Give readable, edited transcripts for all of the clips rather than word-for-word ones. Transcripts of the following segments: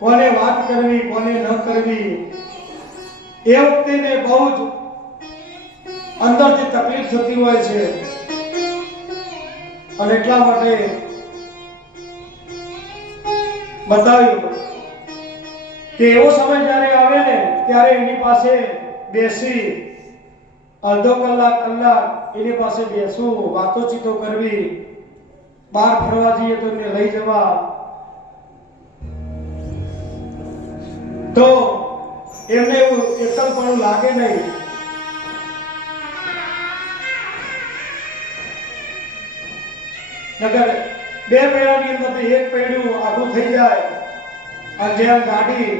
કોને વાત કરવી કોને ન કરવી એ વખતે ને બહુ જ અંદરથી તકલીફ થતી હોય છે અને એટલા માટે બતાવ્યું કે એવો સમય જ્યારે આવે ને ત્યારે એની પાસે બેસી અડધો કલાક એની પાસે બેસવું વાતોચીતો કરવી બહાર ફરવા જઈએ તો એને લઈ જવા તો એમને એવું એકલપણું લાગે નહીં નગર બે પૈડાની અંદર એક પૈડું આખું થઈ જાય અને જેમ ગાડી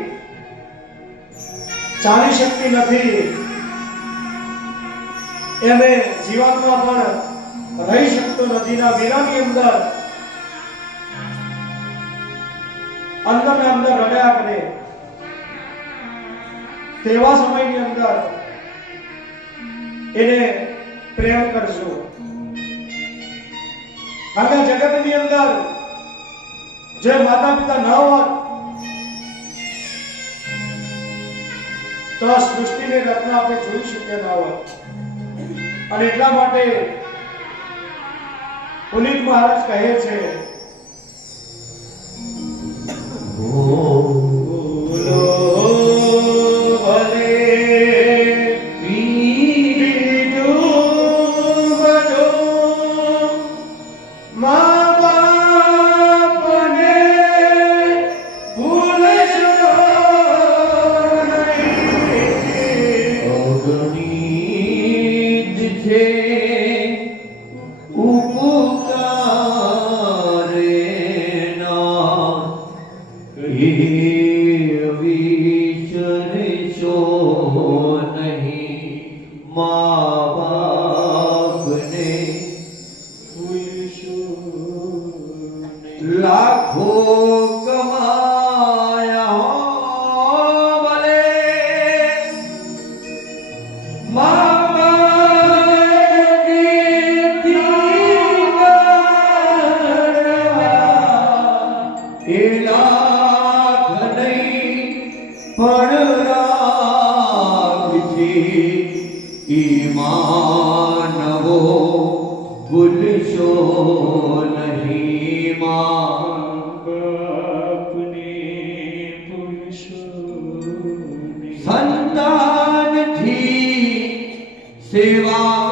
ચાલી શકતી નથી એને જીવનમાં પણ રહી શકતો નથી ના વેરાની અંદર ને અંદર રડ્યા કરે તેવા સમયની અંદર એને પ્રેમ કરજો કારણ કે જગતની અંદર જે માતા પિતા ન હોત તો આ સૃષ્ટિની રચના આપણે જોઈ શકીએ ના હોત અને એટલા માટે પુનિત મહારાજ કહે છે લાખો કમાયા ભલે માનવો ભૂલશો નહીં માં બાપને ભૂલશો નહીં સંતાનથી સેવા